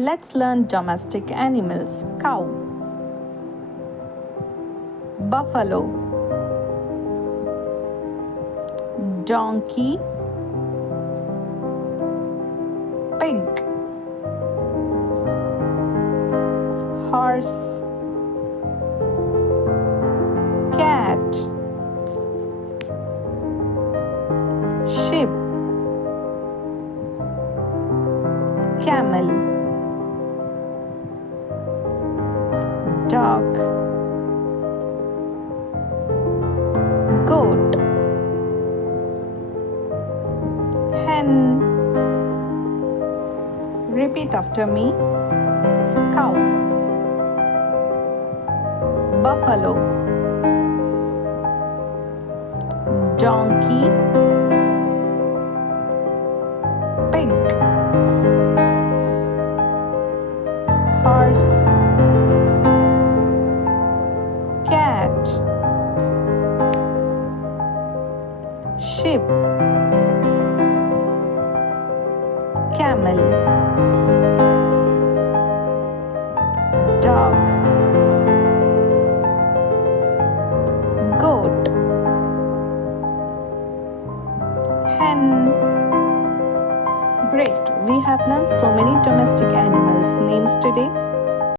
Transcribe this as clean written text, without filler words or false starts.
Let's learn domestic animals. Cow, buffalo, donkey, pig, horse, cat, sheep, camel, dog, goat, hen. Repeat after me. Cow, buffalo, donkey, pig, horse, cat, sheep, camel, dog, goat, hen. Great, we have learned so many domestic animals names today.